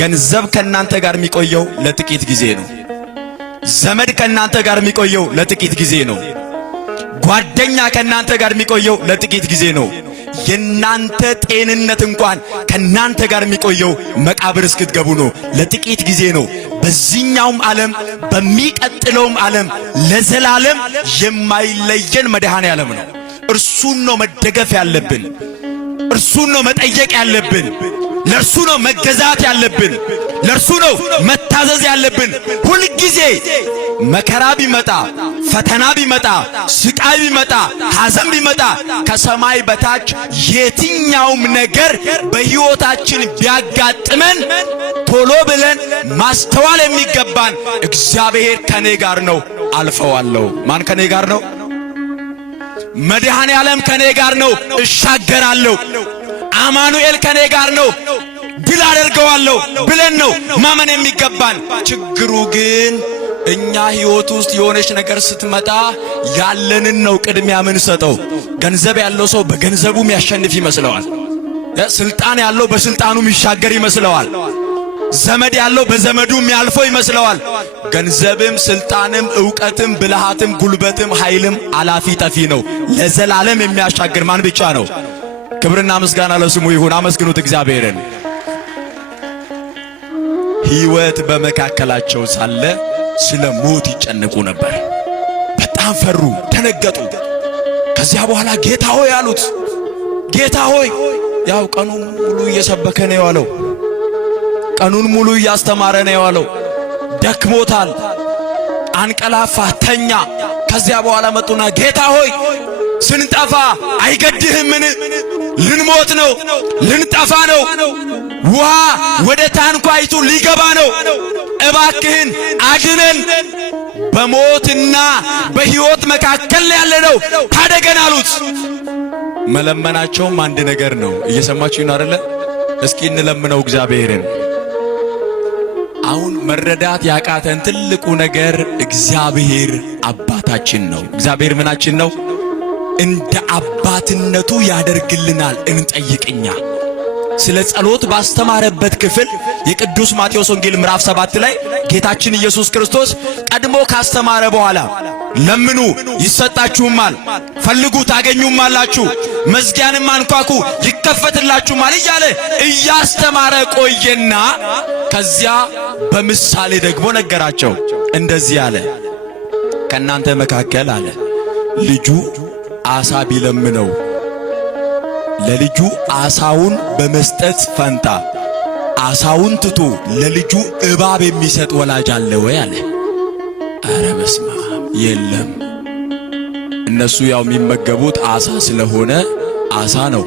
ገንዘብ ከናንተ ጋር የሚቆየው ለጥቂት ጊዜ ነው። ዘመድ ከናንተ ጋር የሚቆየው ለጥቂት ጊዜ ነው። ጓደኛ ከናንተ ጋር የሚቆየው ለጥቂት ጊዜ ነው። የናንተ ጤንነት እንኳን ከናንተ ጋር የሚቆየው መቃብር እስክትገቡ ነው፣ ለጥቂት ጊዜ ነው። በዚህኛውም ዓለም በሚቀጥለውም ዓለም ለዘላለም የማይለየን መድኃኔዓለም ነው። እርሱን ነው መደገፍ ያለብን፣ እርሱን ነው መጠየቅ ያለብን፣ ለእርሱ ነው መገዛት ያለብን፣ ለእርሱ ነው መታዘዝ ያለብን። ሁል ጊዜ መከራ ቢመጣ፣ ፈተና ቢመጣ፣ ስቃይ ቢመጣ፣ ሐዘን ቢመጣ ከሰማይ በታች የትኛውም ነገር በሕይወታችን ቢያጋጥመን ቶሎ ብለን ማስተዋል የሚገባን እግዚአብሔር ከኔ ጋር ነው፣ አልፈዋለሁ። ማን ከኔ ጋር ነው? መድኃኔዓለም ከኔ ጋር ነው፣ እሻገራለሁ። አማኑኤል ከኔ ጋር ነው፣ ድል አደርገዋለሁ ብለን ነው ማመን የሚገባን። ችግሩ ግን እኛ ሕይወት ውስጥ የሆነች ነገር ስትመጣ ያለንን ነው ቅድሚያ ምን ሰጠው። ገንዘብ ያለው ሰው በገንዘቡ የሚያሸንፍ ይመስለዋል። ስልጣን ያለው በስልጣኑ የሚሻገር ይመስለዋል። ዘመድ ያለው በዘመዱ የሚያልፈው ይመስለዋል። ገንዘብም ስልጣንም ዕውቀትም ብልሃትም ጉልበትም ኃይልም አላፊ ጠፊ ነው። ለዘላለም የሚያሻግር ማን ብቻ ነው? ክብርና ምስጋና ለስሙ ይሁን። አመስግኑት እግዚአብሔርን። ሕይወት በመካከላቸው ሳለ ስለ ሞት ይጨነቁ ነበር። በጣም ፈሩ፣ ደነገጡ። ከዚያ በኋላ ጌታ ሆይ አሉት። ጌታ ሆይ፣ ያው ቀኑን ሙሉ እየሰበከ ነው የዋለው፣ ቀኑን ሙሉ እያስተማረ ነው የዋለው። ደክሞታል፣ አንቀላፋ፣ ተኛ። ከዚያ በኋላ መጡና ጌታ ሆይ ስንጠፋ አይገድህምን? ልንሞት ነው፣ ልንጠፋ ነው። ውሃ ወደ ታንኳይቱ ሊገባ ነው። እባክህን አድነን፣ በሞትና በሕይወት መካከል ያለነው ታደገን አሉት። መለመናቸውም አንድ ነገር ነው። እየሰማችሁ ነው አይደለ? እስኪ እንለምነው እግዚአብሔርን። አሁን መረዳት ያቃተን ትልቁ ነገር እግዚአብሔር አባታችን ነው። እግዚአብሔር ምናችን ነው? እንደ አባትነቱ ያደርግልናል። እንጠይቅኛ ስለ ጸሎት ባስተማረበት ክፍል የቅዱስ ማቴዎስ ወንጌል ምዕራፍ 7 ላይ ጌታችን ኢየሱስ ክርስቶስ ቀድሞ ካስተማረ በኋላ ለምኑ ይሰጣችሁማል፣ ፈልጉ ታገኙማላችሁ፣ መዝጊያንም አንኳኩ ይከፈትላችሁማል እያለ እያስተማረ ቆየና ከዚያ በምሳሌ ደግሞ ነገራቸው። እንደዚህ አለ፣ ከእናንተ መካከል አለ ልጁ አሳ ቢለምነው ለልጁ አሳውን በመስጠት ፈንታ አሳውን ትቶ ለልጁ እባብ የሚሰጥ ወላጅ አለ ወይ አለ። ኧረ በስመ አብ! የለም። እነሱ ያው የሚመገቡት አሳ ስለሆነ አሳ ነው።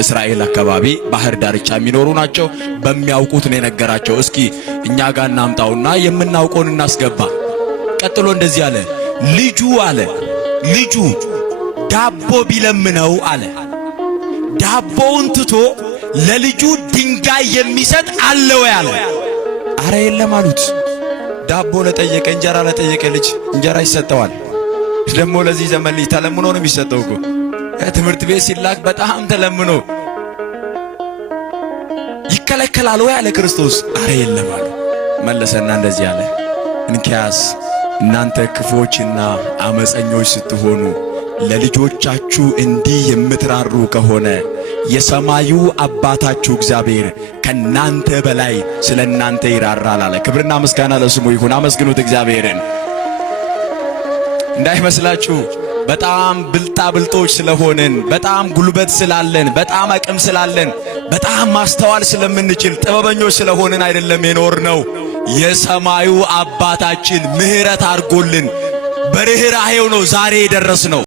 እስራኤል አካባቢ ባህር ዳርቻ የሚኖሩ ናቸው። በሚያውቁት ነው የነገራቸው። እስኪ እኛ ጋር እናምጣውና የምናውቀውን እናስገባ። ቀጥሎ እንደዚህ አለ፣ ልጁ ዳቦ ቢለምነው አለ ዳቦውን ትቶ ለልጁ ድንጋይ የሚሰጥ አለ ወይ አለ። አረ የለም አሉት። ዳቦ ለጠየቀ እንጀራ ለጠየቀ ልጅ እንጀራ ይሰጠዋል። ደግሞ ለዚህ ዘመን ልጅ ተለምኖ ነው የሚሰጠው እኮ። ትምህርት ቤት ሲላክ በጣም ተለምኖ ይከለከላል ወይ አለ ክርስቶስ። አረ የለም አሉ። መለሰና እንደዚህ አለ፣ እንኪያስ እናንተ ክፎችና አመፀኞች ስትሆኑ ለልጆቻችሁ እንዲህ የምትራሩ ከሆነ የሰማዩ አባታችሁ እግዚአብሔር ከናንተ በላይ ስለ እናንተ ይራራል አለ። ክብርና ምስጋና ለስሙ ይሁን። አመስግኑት እግዚአብሔርን። እንዳይመስላችሁ በጣም ብልጣብልጦች ስለሆንን፣ በጣም ጉልበት ስላለን፣ በጣም አቅም ስላለን፣ በጣም ማስተዋል ስለምንችል ጥበበኞች ስለሆንን አይደለም የኖርነው። የሰማዩ አባታችን ምሕረት አድርጎልን በርህራሄው ነው ዛሬ የደረስነው።